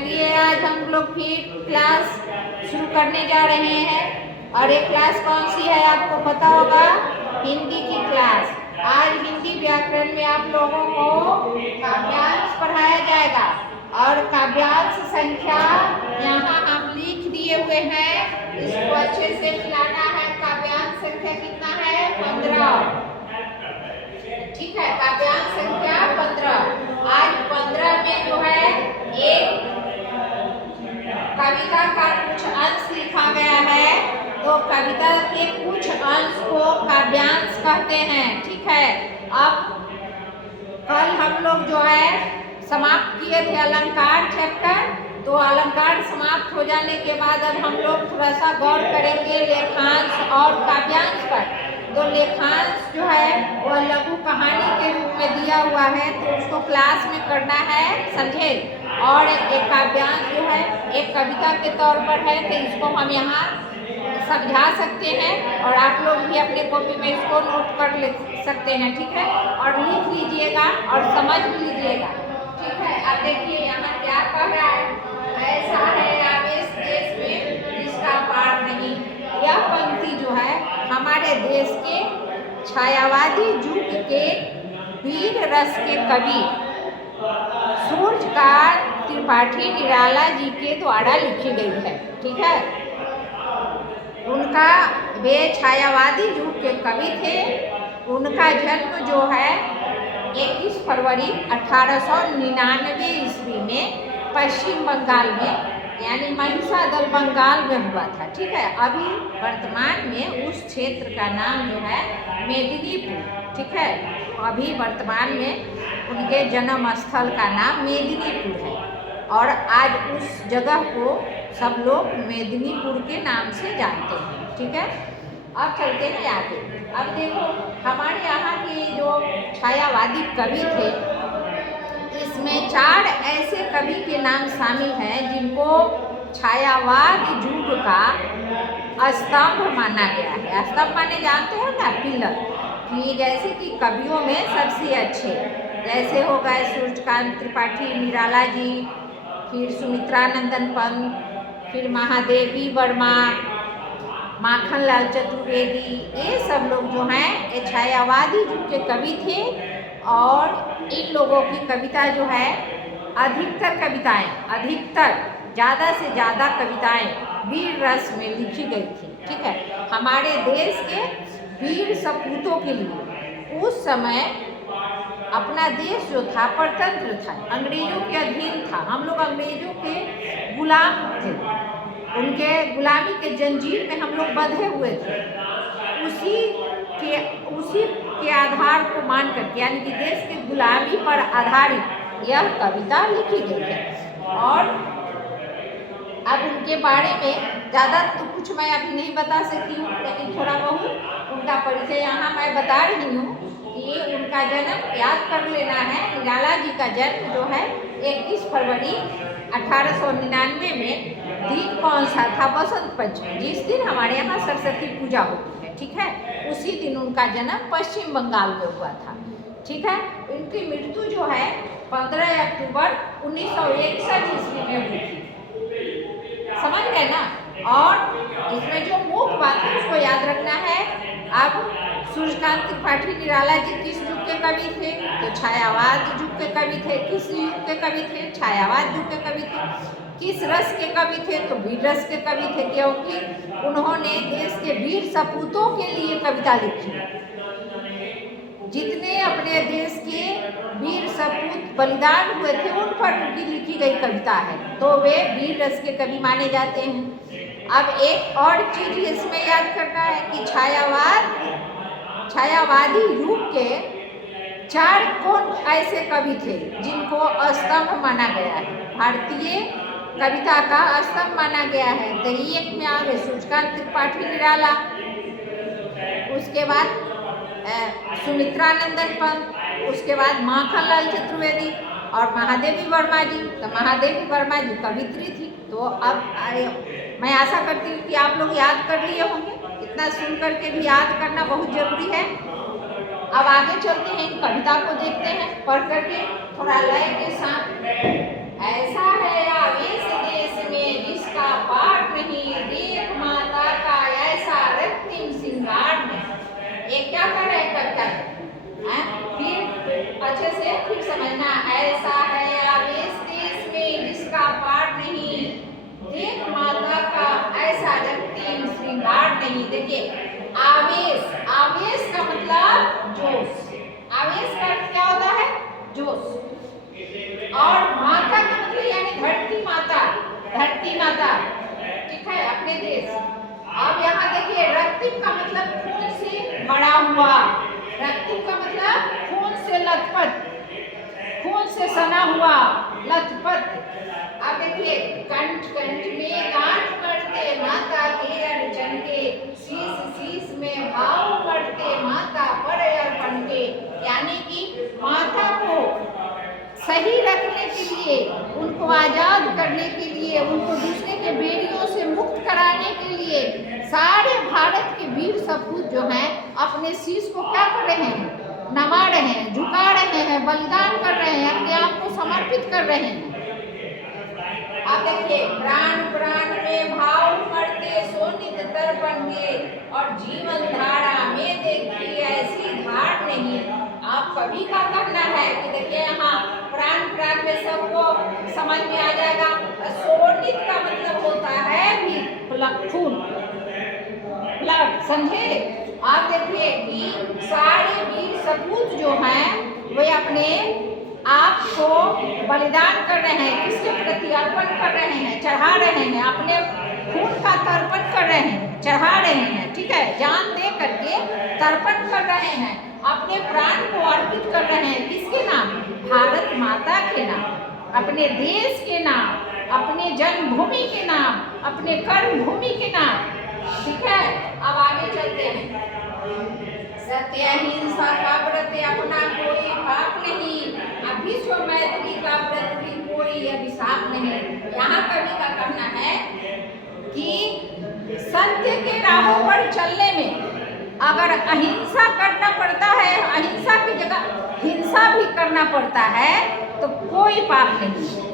चलिए आज हम लोग फिर क्लास शुरू करने जा रहे हैं और ये क्लास कौन सी है आपको पता होगा, हिंदी की क्लास। आज हिंदी व्याकरण में आप लोगों को काव्यांश पढ़ाया जाएगा और काव्यांश संख्या यहाँ हम लिख दिए हुए हैं, इसको अच्छे से मिलाना है। काव्यांश संख्या कितना है? 15। ठीक है, काव्यांश संख्या 15। आज 15 में जो है एक कविता का कुछ अंश लिखा गया है, तो कविता के कुछ अंश को काव्यांश कहते हैं। ठीक है, अब कल हम लोग जो है समाप्त किए थे अलंकार चैप्टर, तो अलंकार समाप्त हो जाने के बाद अब हम लोग थोड़ा सा गौर करेंगे लेखांश और काव्यांश पर। तो लेखांश जो है वह लघु कहानी के रूप में दिया हुआ है, तो उसको क्लास में करना है, समझे। और एक काव्यांश जो है एक कविता के तौर पर है, तो इसको हम यहाँ समझा सकते हैं और आप लोग भी अपने कॉपी में इसको नोट कर ले सकते हैं। ठीक है, और लिख लीजिएगा और समझ भी लीजिएगा। ठीक है, अब देखिए यहाँ क्या कह रहा है, ऐसा है आवेश देश में जिसका पार नहीं। यह पंक्ति जो है हमारे देश के छायावादी युग के वीर रस के कवि सूर्यकांत त्रिपाठी निराला जी के द्वारा लिखी गई है। ठीक है, उनका वे छायावादी युग के कवि थे। उनका जन्म जो है 21 फरवरी 1899 ईस्वी में पश्चिम बंगाल में यानी महिषादल बंगाल में हुआ था। ठीक है, अभी वर्तमान में उस क्षेत्र का नाम जो है मेदिनीपुर। ठीक है, अभी वर्तमान में उनके जन्म स्थल का नाम मेदिनीपुर है और आज उस जगह को सब लोग मेदिनीपुर के नाम से जानते हैं। ठीक है, अब चलते हैं आगे। अब देखो हमारे यहाँ के जो छायावादी कवि थे, इसमें 4 ऐसे कवि के नाम शामिल हैं जिनको छायावाद युग का स्तंभ माना गया है। स्तंभ माने जानते हो ना, पिलर, कि जैसे कि कवियों में सबसे अच्छे जैसे हो गए सूर्यकांत त्रिपाठी निराला जी, फिर सुमित्रानंदन पंत, फिर महादेवी वर्मा, माखनलाल चतुर्वेदी, ये सब लोग जो हैं ये छायावादी युग के कवि थे। और इन लोगों की कविता जो है अधिकतर ज़्यादा से ज़्यादा कविताएं वीर रस में लिखी गई थी। ठीक है, हमारे देश के वीर सपूतों के लिए उस समय अपना देश जो था परतंत्र था, अंग्रेजों के अधीन था। हम लोग अंग्रेजों के गुलाम थे, उनके गुलामी के जंजीर में हम लोग बंधे हुए थे। उसी के आधार को मान करके यानी कि देश की गुलामी पर आधारित यह कविता लिखी गई है। और अब उनके बारे में ज़्यादा तो कुछ मैं अभी नहीं बता सकती हूँ, लेकिन थोड़ा बहुत उनका परिचय यहाँ मैं बता रही हूँ कि उनका जन्म याद कर लेना है। निराला जी का जन्म जो है 21 फरवरी 1899 में दिन कौन सा था? बसंत पंचमी, जिस दिन हमारे यहाँ सरस्वती पूजा होती है। ठीक है, उसी दिन उनका जन्म पश्चिम बंगाल में हुआ था। ठीक है, उनकी मृत्यु जो है 15 अक्टूबर 1961 ईस्वी में हुई थी। समझ गए ना। और इसमें जो मुख्य बात है उसको याद रखना है। अब सूर्यकांत त्रिपाठी निराला जी किस युग के कवि थे? तो छायावाद युग के कवि थे। किस युग के कवि थे? छायावाद युग के कवि थे। किस रस के कवि थे? तो वीर रस के कवि थे, क्योंकि उन्होंने देश के वीर सपूतों के लिए कविता लिखी। जितने अपने देश के वीर सपूत बलिदान हुए थे उन पर उनकी लिखी गई कविता है, तो वे वीर रस के कवि माने जाते हैं। अब एक और चीज इसमें याद करना है कि छायावादी युग के 4 कौन ऐसे कवि थे जिनको स्तंभ माना गया है, भारतीय कविता का स्तंभ माना गया है। तो एक में आ गए सूर्यकांत त्रिपाठी निराला, उसके बाद सुमित्रानंदन पंत, उसके बाद माखनलाल चतुर्वेदी और महादेवी वर्मा जी। तो महादेवी वर्मा जी कवित्री थी। तो अब मैं आशा करती हूँ कि आप लोग याद कर लिए होंगे। इतना सुन करके भी याद करना बहुत जरूरी है। अब आगे चलते हैं, इन कविता को देखते हैं, पढ़ करके थोड़ा लय के साथ ऐसा है आवेश देश में जिसका पार नहीं, देख माता का ऐसा रक्तिम श्रृंगार नहीं। ये क्या कर रहे हैं कब फिर अच्छे से फिर समझना। ऐसा है आवेश देश में जिसका पार नहीं, देख माता का ऐसा रक्तिम श्रृंगार नहीं। देखिए आवेश, आवेश का मतलब जोश। आवेश का अर्थ क्या होता है? जोश। और माता का मतलब यानी धरती माता, धरती माता, ठीक है, अपने देश। अब यहाँ देखिए रक्तिम का मतलब खून से भरा हुआ, रक्तिम का मतलब खून से लथपथ, खून से सना हुआ, लथपथ। अब देखिए कंठ कंठ में गांठ पड़ते माता के अर्चन के, शीश शीश में भाव पड़ते माता पर अर्पण के। यानी कि माता को सही रखने के लिए, उनको आजाद करने के लिए, उनको दूसरे के बेड़ियों से मुक्त कराने के लिए सारे भारत के वीर सपूत जो हैं अपने शीश को क्या कर रहे हैं? नमा रहे हैं, झुका रहे हैं, बलिदान कर रहे हैं, अपने आप को समर्पित कर रहे हैं। अब देखिए प्राण प्राण में भाव मरते सोनित तर्पण के, और जीवन धारा में देखिए ऐसी धार नहीं। आप कभी का कहना है कि देखिए यहाँ प्राण प्राण में सबको समझ में आ जाएगा। सोनित का मतलब होता है भी खून, ब्लड, समझे? आप देखिए कि सारे वीर सपूत जो हैं वे अपने आप को बलिदान कर रहे हैं, किसके प्रति? अर्पण कर रहे हैं, चढ़ा रहे हैं, अपने खून का तर्पण कर रहे हैं, चढ़ा रहे हैं, ठीक है, जान दे करके तर्पण कर रहे हैं, अपने प्राण को अर्पित कर रहे हैं। किसके नाम? भारत माता के नाम, अपने देश के नाम, अपने जन्मभूमि के नाम, अपने कर्म भूमि के नाम, ठीक है। अब आगे चलते हैं। सत्य अहिंसा का व्रत अपना कोई पाप नहीं, विश्व मैत्री का व्रत भी कोई अभिशाप नहीं। यहाँ कवि का कहना है कि सत्य के राहों पर चलने में अगर अहिंसा करना पड़ता है, अहिंसा की जगह हिंसा भी करना पड़ता है तो कोई पाप नहीं।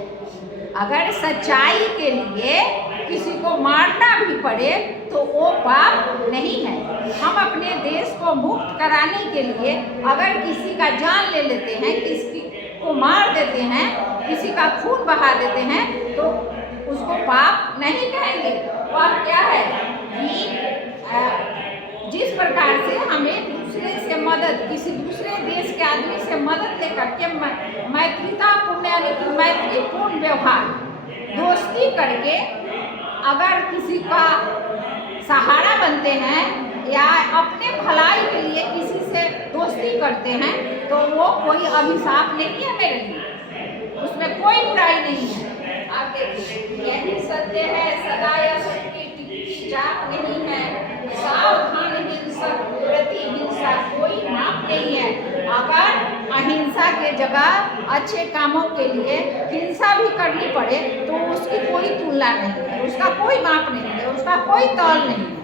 अगर सच्चाई के लिए किसी को मारना भी पड़े तो वो पाप नहीं है। हम अपने देश को मुक्त कराने के लिए अगर किसी का जान ले लेते हैं, किसी को मार देते हैं, किसी का खून बहा देते हैं तो उसको पाप नहीं कहेंगे। पाप क्या है कि जिस प्रकार से हमें दूसरे से मदद, किसी दूसरे देश के आदमी से मदद लेकर के मैत्रीतापूर्ण यानी कि मैत्रीपूर्ण व्यवहार, दोस्ती करके अगर किसी का सहारा बनते हैं या अपने भलाई के लिए किसी से दोस्ती करते हैं तो वो कोई अभिशाप नहीं है मेरे लिए, उसमें कोई बुराई नहीं है। आप देखिए यही सत्य है, सदा यह सत्य की चाप नहीं है, सावधान हिंसक प्रति हिंसा कोई माप नहीं है। अगर अहिंसा के जगह अच्छे कामों के लिए हिंसा भी करनी पड़े तो उसकी कोई तुलना नहीं है, उसका कोई माप नहीं है, उसका कोई तौल नहीं है।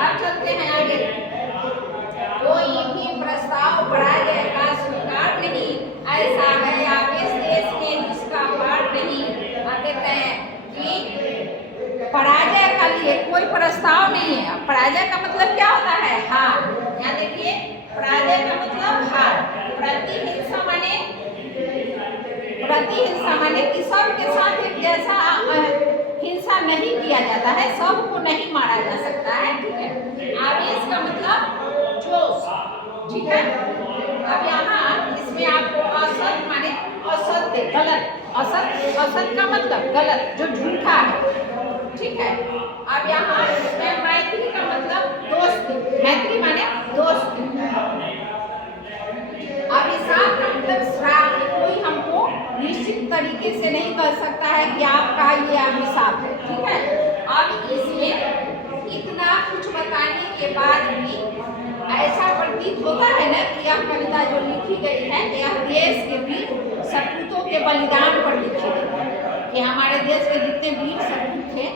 अब चलते हैं आगे। कोई भी प्रस्ताव पराजय का स्वीकार नहीं, ऐसा है आवेश देश में जिसका पार नहीं। आप देखते हैं कि पराजय का लिए कोई प्रस्ताव नहीं है। पराजय का मतलब क्या होता है? हार। यहाँ देखिए पराजय का मतलब हार। प्रतिहिंसा माने कि सबके साथ एक जैसा हिंसा नहीं किया जाता है, सबको नहीं मारा जा सकता है, ठीक है। आवेश का मतलब जोश, ठीक है। अब यहाँ इसमें आपको असत माने असत्य, गलत, असत का मतलब गलत, जो झूठा है, ठीक है। अब यहाँ इसमें मैत्री का मतलब दोस्ती, मैत्री माने दोस्ती। अभिशाप का मतलब श्राप, कोई हमको निश्चित तरीके से नहीं कह सकता है कि आपका ये अभिशाप है, ठीक है। अब इसमें इतना कुछ बताने के बाद भी ऐसा प्रतीत होता है ना कि यह कविता जो लिखी गई है यह देश के वीर सपूतों के बलिदान पर लिखी गई है कि हमारे देश के जितने वीर सपूत थे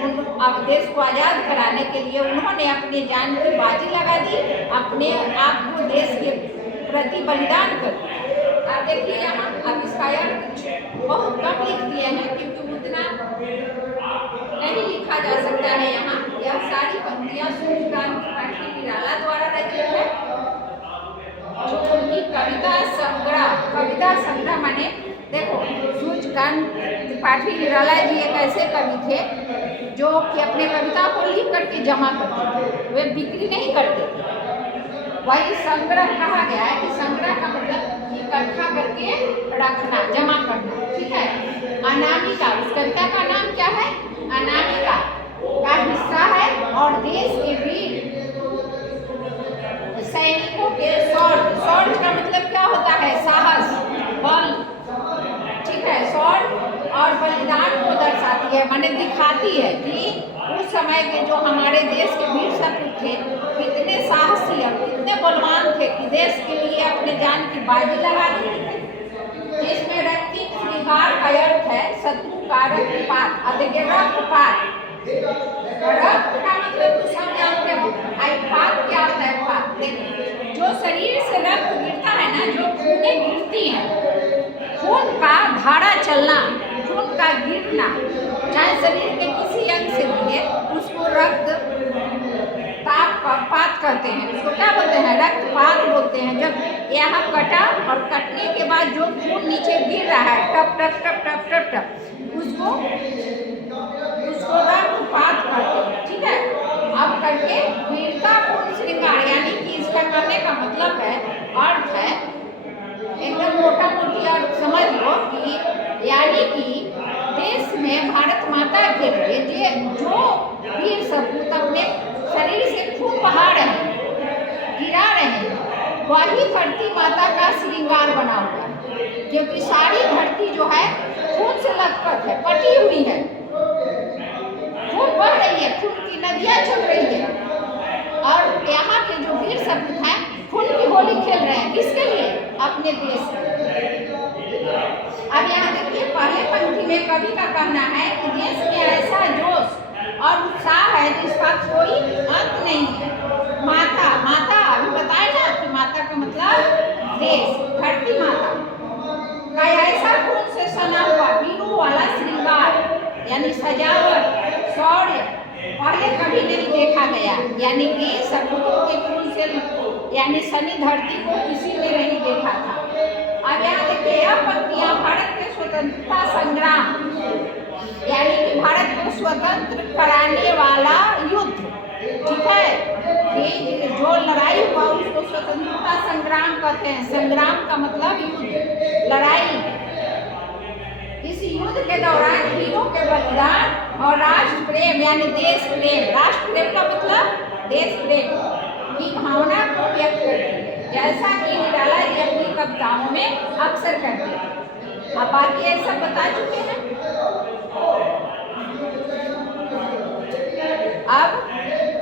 उन अब देश को आज़ाद कराने के लिए उन्होंने अपनी जान की बाजी लगा दी, अपने आप को देश के प्रति बलिदान कर। आप देखिए यहाँ अब इसका आप लिख दिए हैं क्योंकि उतना नहीं लिखा जा सकता है यहाँ। यह सारी पंक्तियाँ सूर्यकांत त्रिपाठी निराला द्वारा रचित है, जो उनकी कविता संग्रह माने देखो, सूर्यकांत त्रिपाठी निराला जी एक ऐसे कवि थे जो कि अपने कविता को लिख करके जमा करते थे, वे बिक्री नहीं करते थे। वही संग्रह कहा गया है कि संग्रह का मतलब इकट्ठा करके रखना, जमा करना, ठीक है। अनामिका, उस कविता का नाम क्या है? अनामिका का हिस्सा है। और देश के वीर सैनिकों के शौर्य का मतलब क्या होता है? साहस, बल, ठीक है। शौर्य और बलिदान को दर्शाती है, माने दिखाती है कि उस समय के जो हमारे देश के वीर सपूत थे कितने साहसी और कितने बलवान थे कि देश के लिए अपने जान की बाजी लगा दी थी। इसमें रक्ति श्रृंगार का अर्थ है शत्रु का रक्तपात। अब देखिए रक्तपात, रक्त का मतलब तो सब जानते हो, पात क्या होता है? पात देखो, जो शरीर से रक्त गिरता है ना, जो खूनें गिरती हैं, खून का धारा चलना, खून का गिरना, चाहे शरीर के किसी अंग से गिरे, उसको पात कहते हैं। उसको क्या बोलते हैं? रक्तपात बोलते हैं। जब यहाँ कटा और कटने के बाद जो खून नीचे गिर रहा है टप टप टप टप टप टप, उसको रक्तपात कहते हैं, ठीक है। अब करके वीरतापूर्ण श्रृंगार, यानी कि इसका करने का मतलब है, अर्थ है एकदम मोटा मोटी अर्थ समझ लो कि यानी कि देश में भारत माता के लिए जो वीर सपूत अपने शरीर से खून बहा रहे हैं, गिरा रहे हैं, वही धरती माता का श्रृंगार बना हुआ है। क्योंकि सारी धरती जो है खून से लथपथ है, पटी हुई है, खून बह रही है, खून की नदियाँ चल रही है। और यहाँ के जो वीर सपूत हैं खून की होली खेल रहे हैं, किसके लिए? अपने देश के। अब यहाँ देखिए, पहले पंक्ति में कवि का कहना है कि देश में ऐसा जोश और उत्साह है जिसका कोई अंत नहीं है। माता अभी बताया ना कि माता का मतलब देश, धरती माता का ऐसा खून से सना हुआ वीरों वाला श्रृंगार, यानी सजावट, शौर्य पहले कभी नहीं देखा गया। यानी कि सपूतों के खून से यानी सनी धरती को किसी ने नहीं देखा था। अब यहाँ देखिए, यह पंक्तियाँ भारत के स्वतंत्रता संग्राम, यानी कि भारत को स्वतंत्र कराने वाला युद्ध, ठीक है, कि जो लड़ाई हुआ उसको स्वतंत्रता संग्राम कहते हैं। संग्राम का मतलब युद्ध, लड़ाई। इस युद्ध के दौरान वीरों के बलिदान और राष्ट्र प्रेम यानी देश प्रेम, राष्ट्र प्रेम का मतलब देश प्रेम की भावना को व्यक्त करती है, जैसा कि निराला जी अपनी कविताओं में अक्सर करते हैं। अब बाकी ये सब बता चुके हैं। अब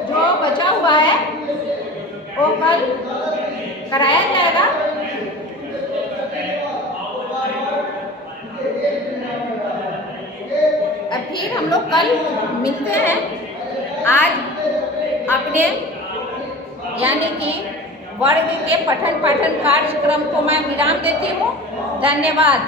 जो बचा हुआ है वो कल कराया जाएगा। अब फिर हम लोग कल मिलते हैं। आज अपने यानी कि वर्ग के पठन पाठन कार्यक्रम को मैं विराम देती हूँ। धन्यवाद।